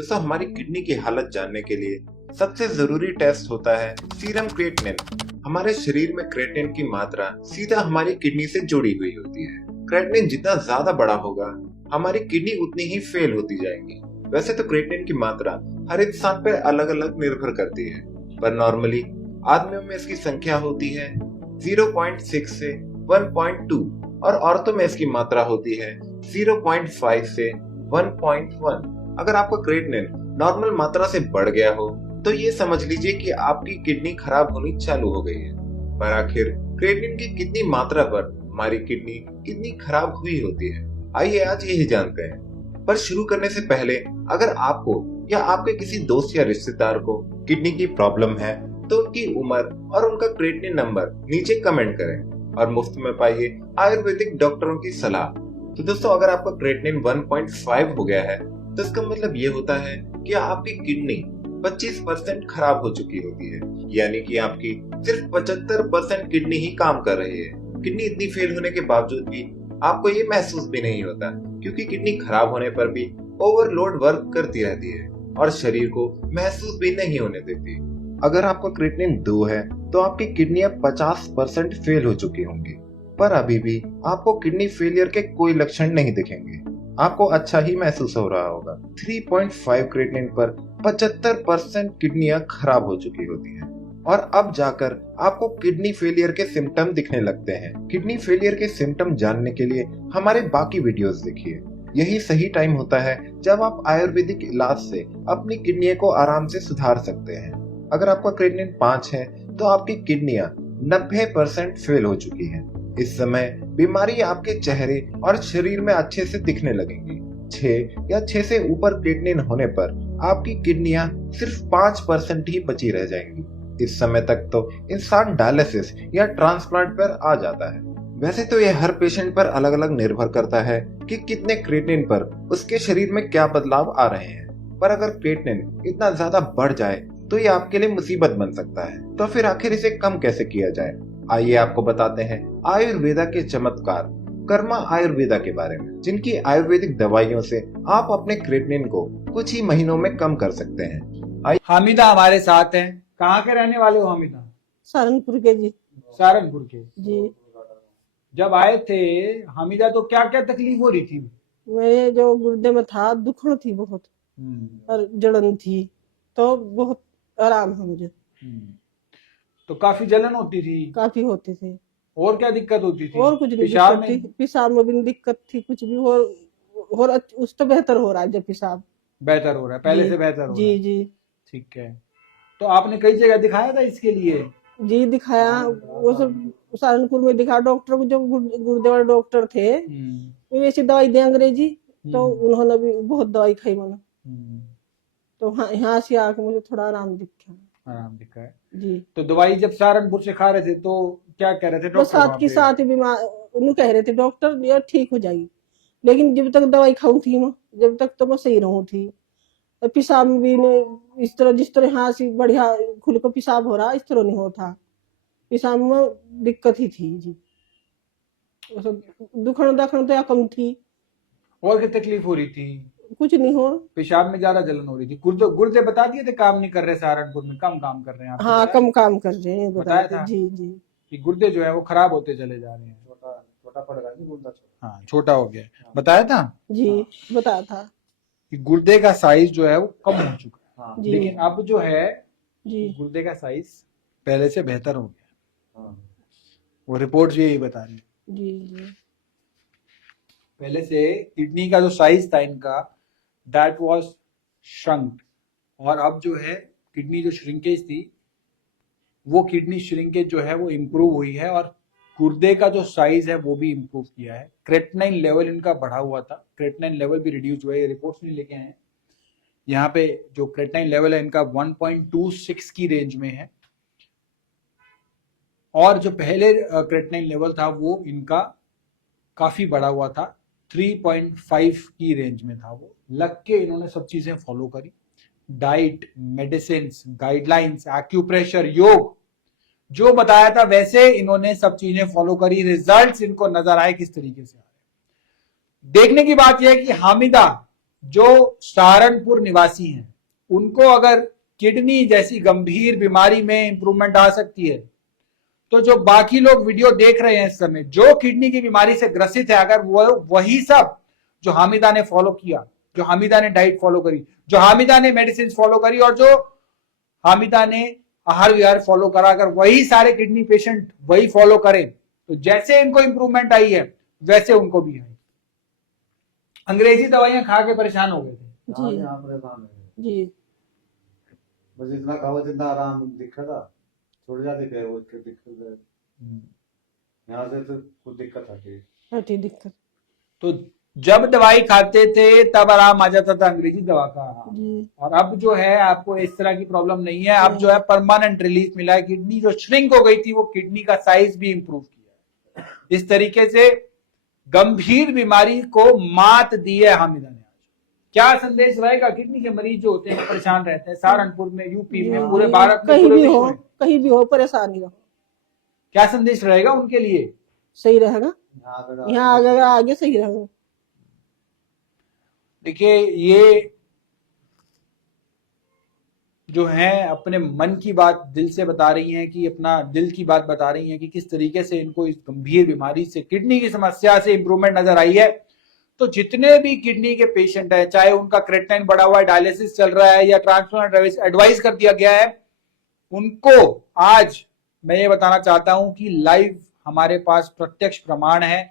दोस्तों हमारी किडनी की हालत जानने के लिए सबसे जरूरी टेस्ट होता है सीरम क्रिएटिनिन। हमारे शरीर में क्रिएटिनिन की मात्रा सीधा हमारी किडनी से जुड़ी हुई होती है। क्रिएटिनिन जितना ज्यादा बड़ा होगा हमारी किडनी उतनी ही फेल होती जाएंगी। वैसे तो क्रिएटिनिन की मात्रा हर इंसान पर अलग अलग निर्भर करती है, पर नॉर्मली आदमियों में इसकी संख्या होती है 0.6 से 1.2 और औरतों में इसकी मात्रा होती है 0.5 से 1.1। अगर आपका क्रिएटिनिन नॉर्मल मात्रा से बढ़ गया हो तो ये समझ लीजिए कि आपकी किडनी खराब होनी चालू हो गई है। पर आखिर क्रिएटिनिन की कितनी मात्रा पर हमारी किडनी कितनी खराब हुई होती है, आइए आज यही जानते हैं। पर शुरू करने से पहले अगर आपको या आपके किसी दोस्त या रिश्तेदार को किडनी की प्रॉब्लम है तो उनकी उम्र और उनका क्रिएटिनिन नंबर नीचे कमेंट करें और मुफ्त में पाइए आयुर्वेदिक डॉक्टरों की सलाह। तो दोस्तों अगर आपका क्रिएटिनिन 1.5 हो गया है तो इसका मतलब ये होता है कि आपकी किडनी 25% खराब हो चुकी होती है, यानी कि आपकी सिर्फ 75% किडनी ही काम कर रही है। किडनी इतनी फेल होने के बावजूद भी आपको ये महसूस भी नहीं होता, क्योंकि किडनी खराब होने पर भी ओवरलोड वर्क करती रहती है और शरीर को महसूस भी नहीं होने देती। अगर आपका क्रिएटिनिन 2 है तो आपकी किडनियां 50% फेल हो चुकी होंगी, पर अभी भी आपको किडनी फेलियर के कोई लक्षण नहीं दिखेंगे, आपको अच्छा ही महसूस हो रहा होगा। 3.5 क्रिएटिनिन पर 75% किडनियां खराब हो चुकी होती हैं और अब जाकर आपको किडनी फेलियर के सिम्टम दिखने लगते हैं। किडनी फेलियर के सिम्टम जानने के लिए हमारे बाकी वीडियोस देखिए। यही सही टाइम होता है जब आप आयुर्वेदिक इलाज से अपनी किडनी को आराम से सुधार सकते हैं। अगर आपका क्रिएटिनिन 5 है तो आपकी किडनियां 90% फेल हो चुकी हैं। इस समय बीमारी आपके चेहरे और शरीर में अच्छे से दिखने लगेंगी। 6 या 6 से ऊपर क्रिएटिनिन होने पर आपकी किडनियां सिर्फ 5% ही बची रह जाएंगी। इस समय तक तो इंसान डायलिसिस या ट्रांसप्लांट पर आ जाता है। वैसे तो यह हर पेशेंट पर अलग अलग निर्भर करता है कि कितने क्रिएटिनिन पर उसके शरीर में क्या बदलाव आ रहे हैं, पर अगर क्रिएटिनिन इतना ज्यादा बढ़ जाए तो ये आपके लिए मुसीबत बन सकता है। तो फिर आखिर इसे कम कैसे किया जाए, आइए आपको बताते हैं आयुर्वेदा के चमत्कार कर्मा आयुर्वेदा के बारे में, जिनकी आयुर्वेदिक दवाइयों से आप अपने क्रिएटिनिन को कुछ ही महीनों में कम कर सकते हैं। हामिदा हमारे साथ हैं। कहाँ के रहने वाले हो हामिदा? सहारनपुर के जी। सहारनपुर के जी। जब आए थे हामिदा तो क्या क्या तकलीफ हो रही थी? मेरे जो गुर्दे में था दुखन थी बहुत और जलन थी, तो बहुत आराम है मुझे। तो काफी जलन होती थी? काफी होती थी। और क्या दिक्कत होती थी? और कुछ नहीं पेशाब दिक्कत में? थी, पेशाब में भी नहीं दिक्कत थी कुछ भी। और उस तो बेहतर हो रहा है जब पेशाब बेहतर हो रहा है, पहले जी, से बेहतर हो जी रहा है। जी ठीक है। तो आपने कई जगह दिखाया था इसके लिए? जी दिखाया, वो सब सहारनपुर में दिखा। डॉक्टर को जो गुर्दे वाले डॉक्टर थे वो ऐसी दवाई दे अंग्रेजी, तो उन्होंने भी बहुत दवाई खाई मैंने। तो हाँ, यहाँ से आके मुझे थोड़ा आराम दिखा। आराम दिखा है जी। तो दवाई जब सहारनपुर से खा रहे थे तो क्या कह रहे थे बस डॉक्टर साथ वहाँ की पे? साथ ही बीमार उन्हें कह रहे थे डॉक्टर यार ठीक हो जाएगी, लेकिन जब तक दवाई खाऊं थी मैं, जब तक तो मैं सही रहूं थी। और पेशाब में भी इस तरह जिस तरह यहाँ से बढ़िया खुल को पेशाब हो रहा इस तरह नहीं होता। पेशाब में दिक्कत ही थी जी। दुखन दखन तो या कम थी। और क्या तकलीफ हो रही थी? कुछ नहीं हो। पेशाब में ज्यादा जलन हो रही थी। गुर्दे गुर्दे बता दिए थे काम नहीं कर रहे सहारनपुर में, कम काम कर रहे हैं? आपको हाँ बताया? कम काम कर रहे हैं, बताया बताया था जी जी। कि गुर्दे जो है वो खराब होते चले जा रहे हैं। छोटा पड़ रहा है गुर्दा। हाँ छोटा हो गया है। बताया था जी, बताया था कि गुर्दे का साइज जो है वो कम हो चुका है। जी। लेकिन अब जो है जी गुर्दे का साइज पहले से बेहतर हो गया। वो रिपोर्ट यही बता रही है। जी जी। पहले से किडनी का जो साइज था इनका दैट वाज श्रंक, और अब जो है किडनी जो श्रिंकेज थी वो किडनी श्रिंकेज जो है वो इम्प्रूव हुई है, और गुर्दे का जो साइज है वो भी इम्प्रूव किया है। क्रेटिनिन लेवल इनका बढ़ा हुआ था, क्रेटिनिन लेवल भी रिड्यूस हुआ है। ये रिपोर्ट्स नहीं लेके आए हैं। यहाँ पे जो क्रेटिनिन लेवल है इनका 1.26 की रेंज में है, और जो पहले क्रेटिनिन लेवल था वो इनका काफी बढ़ा हुआ था, 3.5 की रेंज में था। वो लग के इन्होंने सब चीजें फॉलो करी, डाइट, मेडिसिन, गाइडलाइंस, एक्यूप्रेशर, योग, जो बताया था वैसे इन्होंने सब चीजें फॉलो करी। रिजल्ट्स इनको नजर आए किस तरीके से आ रहे। देखने की बात यह है कि हामिदा जो सहारनपुर निवासी हैं उनको अगर किडनी जैसी गंभीर बीमारी में इंप्रूवमेंट आ सकती है, तो जो बाकी लोग वीडियो देख रहे हैं इस समय, जो किडनी की बीमारी से ग्रसित है, अगर वो वही सब जो हामिदा ने फॉलो किया, जो हामिदा ने डाइट फॉलो करी, जो हामिदा ने मेडिसिन फॉलो करी और जो हामिदा ने आहार विहार फॉलो करा, अगर वही सारे किडनी पेशेंट वही फॉलो करें, तो जैसे इनको इंप्रूवमेंट आई है वैसे उनको भी है। अंग्रेजी दवाइयां खा के परेशान हो गए थे जी यहाँ परेशान है, जी बस इतना खाओ जितना आराम दिखेगा, छोड़ जाते फिर वो दिक्कत है। यहाँ से तो कुछ दिक्कत आती है। हटी दिक्कत तो जब दवाई खाते थे तब आराम आ जाता था, अंग्रेजी दवा का आराम। जी और अब जो है आपको इस तरह की प्रॉब्लम नहीं है, अब जो है परमानेंट रिलीफ मिला है। किडनी जो श्रिंक हो गई थी वो किडनी का साइज भी इंप्रूव किया है। इस तरीके से गंभीर बीमारी को मात दी है हामिदा ने। क्या संदेश रहेगा? किडनी के मरीज जो होते हैं परेशान रहते हैं सहारनपुर में, यूपी में, पूरे भारत में, कहीं पूरे भी विश्व हो, में, कहीं भी हो परेशानी हो, क्या संदेश रहेगा उनके लिए? सही रहेगा, यहाँ यहाँ आगे आगे सही रहेगा। देखिए, ये जो है अपने मन की बात दिल से बता रही हैं, कि अपना दिल की बात बता रही हैं कि किस तरीके से इनको इस गंभीर बीमारी से, किडनी की समस्या से इंप्रूवमेंट नजर आई है। तो जितने भी किडनी के पेशेंट है, चाहे उनका क्रेटिनाइन बढ़ा हुआ है, डायलिसिस चल रहा है या ट्रांसप्लांट एडवाइस कर दिया गया है, उनको आज मैं ये बताना चाहता हूं कि लाइव हमारे पास प्रत्यक्ष प्रमाण है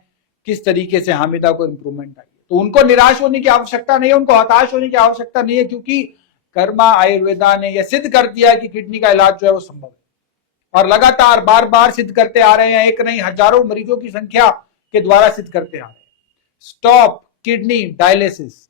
किस तरीके से हामिदा को इंप्रूवमेंट आई है। तो उनको निराश होने की आवश्यकता नहीं है, उनको हताश होने की आवश्यकता नहीं है, क्योंकि कर्मा आयुर्वेदा ने यह सिद्ध कर दिया कि किडनी का इलाज जो है वो संभव है। और लगातार बार बार सिद्ध करते आ रहे हैं, एक नहीं हजारों मरीजों की संख्या के द्वारा सिद्ध करते आ रहे हैं। Stop kidney dialysis,